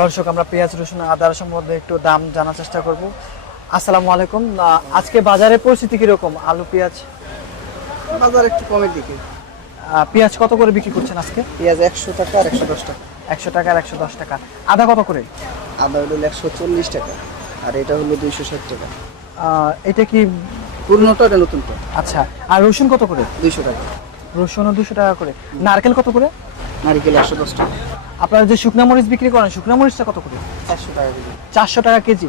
দর্শক আমরা পেঁয়াজ রসুন আদা রসুন মধ্যে একটু দাম জানার চেষ্টা করব। আসসালামু আলাইকুম। আজকে বাজারের পরিস্থিতি কীরকম? আলু পেঁয়াজ? বাজার একটু কমের দিকে। পেঁয়াজ কত করে বিক্রি করছেন আজকে? পেঁয়াজ একশো টাকা আর একশো দশ টাকা। একশো টাকা আর একশো দশ টাকা। আদা কত করে? আদা হলো একশো চল্লিশ টাকা আর এটা হলো দুইশো ষাট টাকা। এটা কি পুরনোটা এটা নতুনটা আচ্ছা আর রসুন কত করে? দুইশো টাকা। রসুনও দুশো টাকা করে। নারকেল কত করে? নারিকেল একশো দশ টাকা। আপনারা যে শুকনা মরিচ বিক্রি করেন শুকনা মরিচটা কত করে? চারশো টাকা কেজি। চারশো টাকা কেজি?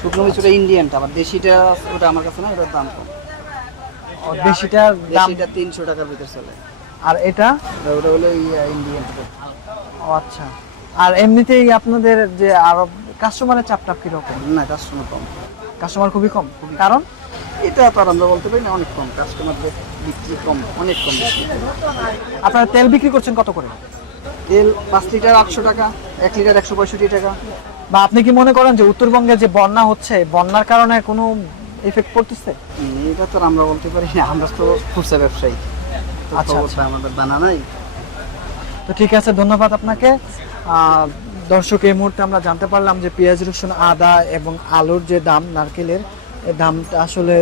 শুকনো মিচ ওটা ইন্ডিয়ানটা আবার দেশিটা ওটা আমার কাছে না ওটার দাম কম। ও, দেশিটার দাম দেশিটা তিনশো টাকার ভিতরে চলে। আর এটা? ওটা হলো ইন্ডিয়ান। ও আচ্ছা। আর এমনিতেই আপনাদের যে আর কাস্টমারের চাপটা কীরকম? না কাস্টমার কম। কাস্টমার খুবই কম। কারণ? এটা তো আমরা বলতে পারি না অনেক কম। কাস্টমারদের বিক্রি কম অনেক কম। আপনারা তেল বিক্রি করছেন কত করে? তেল পাঁচ লিটার আটশো টাকা এক লিটার একশো পঁয়ষট্টি টাকা। বা আপনি কি মনে করেন যে উত্তরবঙ্গে যে বন্যা হচ্ছে বন্যার কারণে কোনো এফেক্ট পড়তেছে? এটা তো আমরা বলতে পারি না আমরা তো খুচরা ব্যবসায়ী। তো আচ্ছা, আমাদের জানা নাই। তো ঠিক আছে ধন্যবাদ আপনাকে। দর্শক এই মুহূর্তে আমরা জানতে পারলাম যে পেঁয়াজ রসুন আদা এবং আলুর যে দাম নারকেলের দামটা আসলে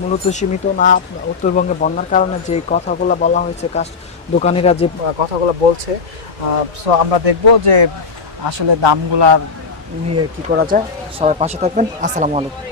মূলত সীমিত না উত্তরবঙ্গে বন্যার কারণে যে কথাগুলো বলা হয়েছে কাস দোকানিরা যে কথাগুলো বলছে সো আমরা দেখব যে আসলে দামগুলার নিয়ে কি করা যায়। সবাই পাশে থাকবেন। আসসালামু আলাইকুম।